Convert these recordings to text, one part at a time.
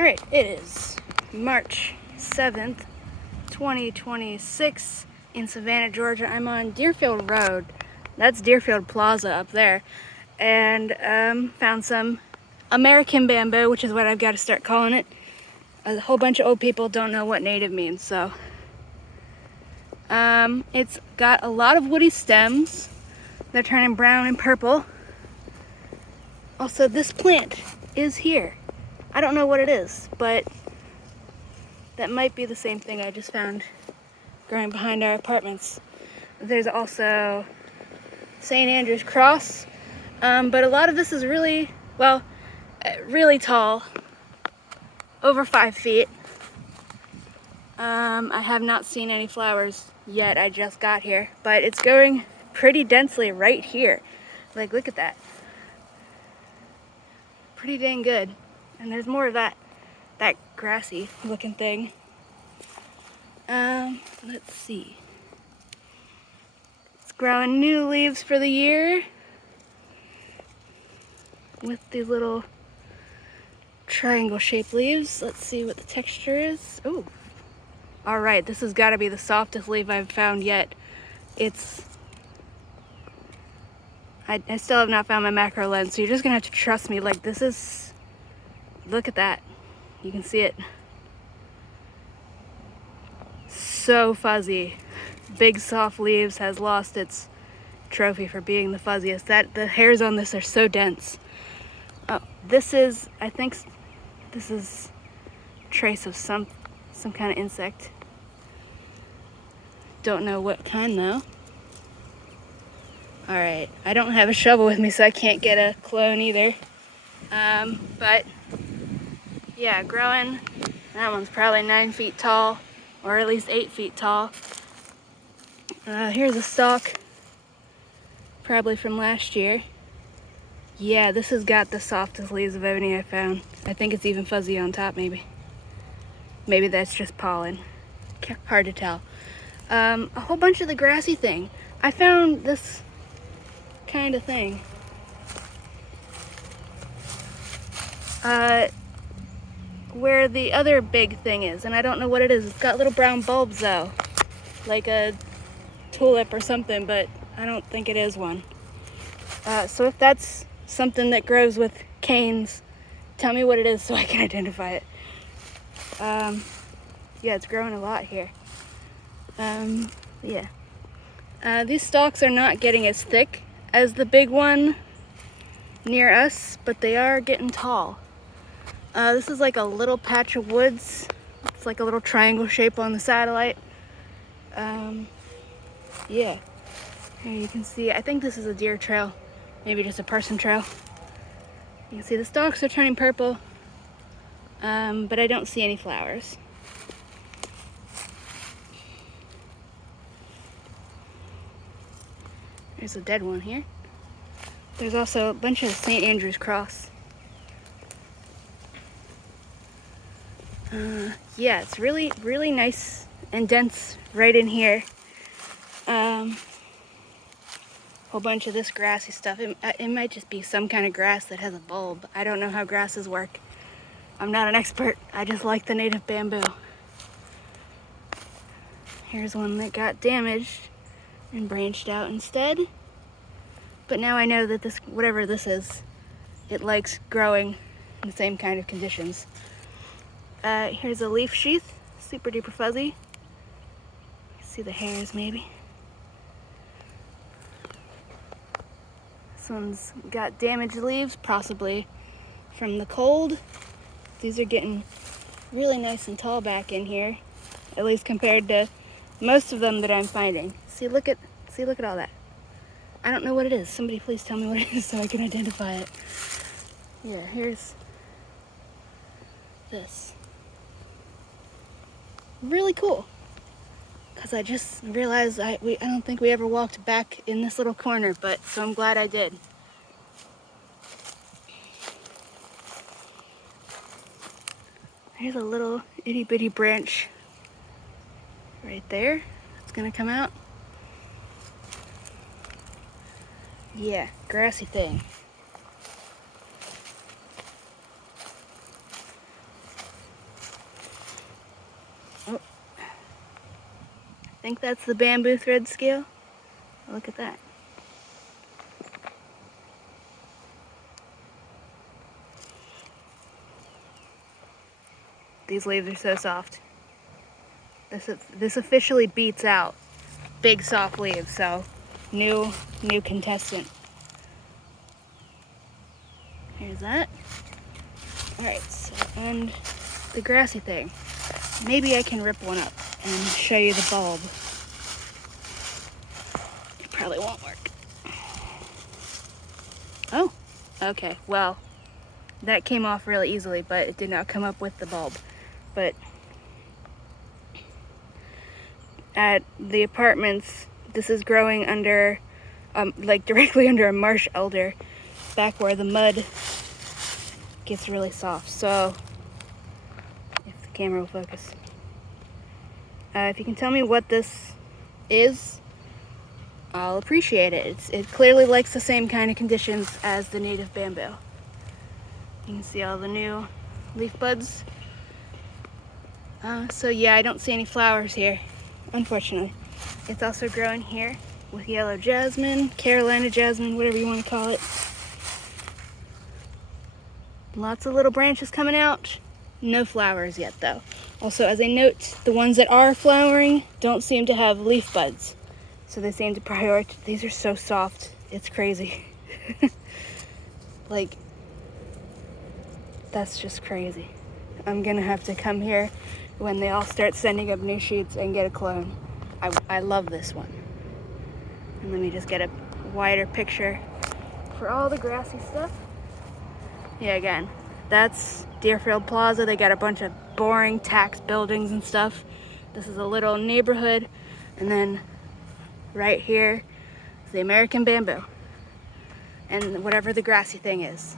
Alright, it is March 7th, 2026 in Savannah, Georgia. I'm on Deerfield Road. That's Deerfield Plaza up there. And found some American bamboo, which is what I've got to start calling it. A whole bunch of old people don't know what native means, so. It's got a lot of woody stems. They're turning brown and purple. Also, this plant is here. I don't know what it is, but that might be the same thing I just found growing behind our apartments. There's also St. Andrew's cross, but a lot of this is really, well, really tall, over 5 feet. I have not seen any flowers yet. I just got here, but it's growing pretty densely right here. Like, look at that. Pretty dang good. And there's more of that grassy looking thing. Let's see. It's growing new leaves for the year with these little triangle shaped leaves. Let's see what the texture is. Oh, all right, this has got to be the softest leaf I've found yet. I still have not found my macro lens, so you're just gonna have to trust me. Like, this is, look at that. You can see it. So fuzzy. Big soft leaves has lost its trophy for being the fuzziest. The hairs on this are so dense. Oh, this is, I think this is trace of some kind of insect. Don't know what kind though. All right, I don't have a shovel with me, so I can't get a clone either. But yeah, growing. That one's probably 9 feet tall, or at least 8 feet tall. Here's a stalk, probably from last year. Yeah, this has got the softest leaves of any I found. I think it's even fuzzy on top, maybe. Maybe that's just pollen. Hard to tell. A whole bunch of the grassy thing. I found this kind of thing. Where the other big thing is, and I don't know what it is. It's got little brown bulbs though, like a tulip or something, but I don't think it is one. So if that's something that grows with canes, tell me what it is so I can identify it. Yeah, it's growing a lot here. Yeah. These stalks are not getting as thick as the big one near us, but they are getting tall. This is like a little patch of woods. It's like a little triangle shape on the satellite. Yeah. Here you can see, I think this is a deer trail, maybe just a person trail. You can see the stalks are turning purple, but I don't see any flowers. There's a dead one here. There's also a bunch of St. Andrew's cross. Yeah, it's really, really nice and dense right in here. Whole bunch of this grassy stuff. It might just be some kind of grass that has a bulb. I don't know how grasses work. I'm not an expert. I just like the native bamboo. Here's one that got damaged and branched out instead. But now I know that this, whatever this is, it likes growing in the same kind of conditions. Here's a leaf sheath, super duper fuzzy. See the hairs maybe. This one's got damaged leaves, possibly from the cold. These are getting really nice and tall back in here, at least compared to most of them that I'm finding. See, look at all that. I don't know what it is. Somebody please tell me what it is so I can identify it. Yeah, here's this. Really cool. Because I just realized I don't think we ever walked back in this little corner, but so I'm glad I did. Here's a little itty bitty branch right there. It's gonna come out. Yeah, grassy thing. think that's the bamboo thread scale. Look at that. These leaves are so soft. This officially beats out big soft leaves, so new contestant. Here's that. Alright, so, and the grassy thing. Maybe I can rip one up and show you the bulb. It probably won't work. Oh, okay, well, that came off really easily, but it did not come up with the bulb. But at the apartments, this is growing under, like directly under a marsh elder, back where the mud gets really soft. So, if the camera will focus. If you can tell me what this is, I'll appreciate it. It clearly likes the same kind of conditions as the native bamboo. You can see all the new leaf buds. So yeah, I don't see any flowers here, unfortunately. It's also growing here with yellow jasmine, Carolina jasmine, whatever you want to call it. Lots of little branches coming out. No flowers yet though. Also, as a note, the ones that are flowering don't seem to have leaf buds. So they seem to prioritize. These are so soft, it's crazy. Like, that's just crazy. I'm gonna have to come here when they all start sending up new shoots and get a clone. I love this one. And let me just get a wider picture for all the grassy stuff. Yeah, again, that's Deerfield Plaza. They got a bunch of boring tax buildings and stuff. This is a little neighborhood. And then right here is the American bamboo. And whatever the grassy thing is.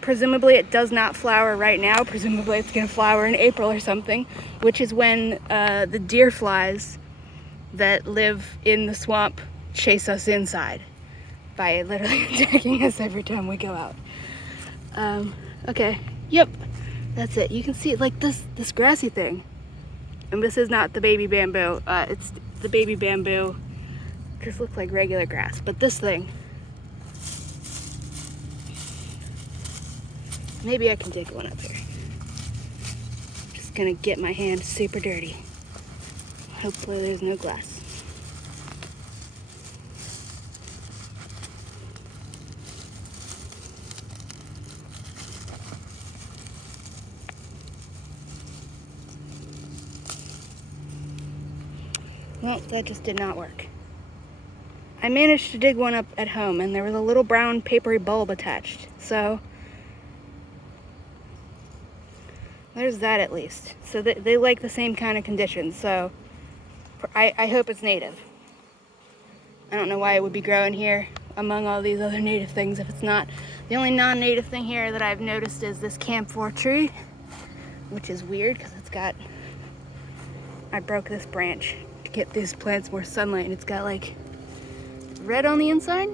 Presumably it does not flower right now. Presumably it's going to flower in April or something, which is when the deer flies that live in the swamp chase us inside by literally attacking us every time we go out. Okay, yep, that's it. You can see like this grassy thing. And this is not the baby bamboo. It's the baby bamboo. Just looks like regular grass, but this thing. Maybe I can dig one up here. Just gonna get my hand super dirty. Hopefully there's no glass. Well, that just did not work. I managed to dig one up at home and there was a little brown papery bulb attached. So there's that at least. So they like the same kind of conditions. So I hope it's native. I don't know why it would be growing here among all these other native things if it's not. The only non-native thing here that I've noticed is this camphor tree, which is weird because it's got, I broke this branch to get these plants more sunlight and it's got like red on the inside.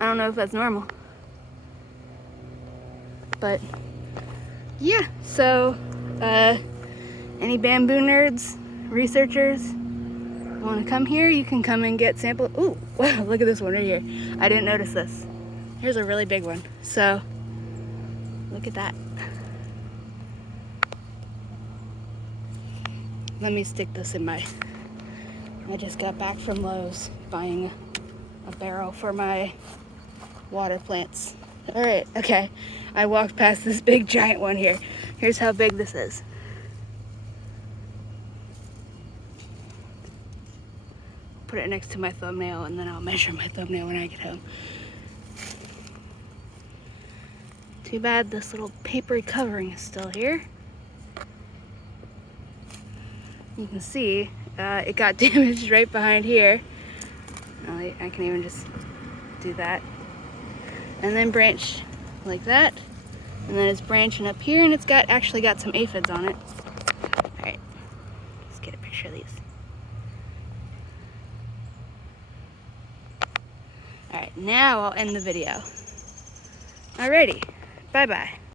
I don't know if that's normal. But yeah, so any bamboo nerds, researchers, want to come here, you can come and get samples. Ooh, wow, look at this one right here. I didn't notice this. Here's a really big one. So, look at that. Let me stick this in my, I just got back from Lowe's buying a barrel for my water plants. All right, okay. I walked past this big giant one here. Here's how big this is. Put it next to my thumbnail and then I'll measure my thumbnail when I get home. Too bad this little papery covering is still here. You can see it got damaged right behind here. I can even just do that. And then branch like that. And then it's branching up here and it's actually got some aphids on it. All right, let's get a picture of these. All right, now I'll end the video. Alrighty, bye-bye.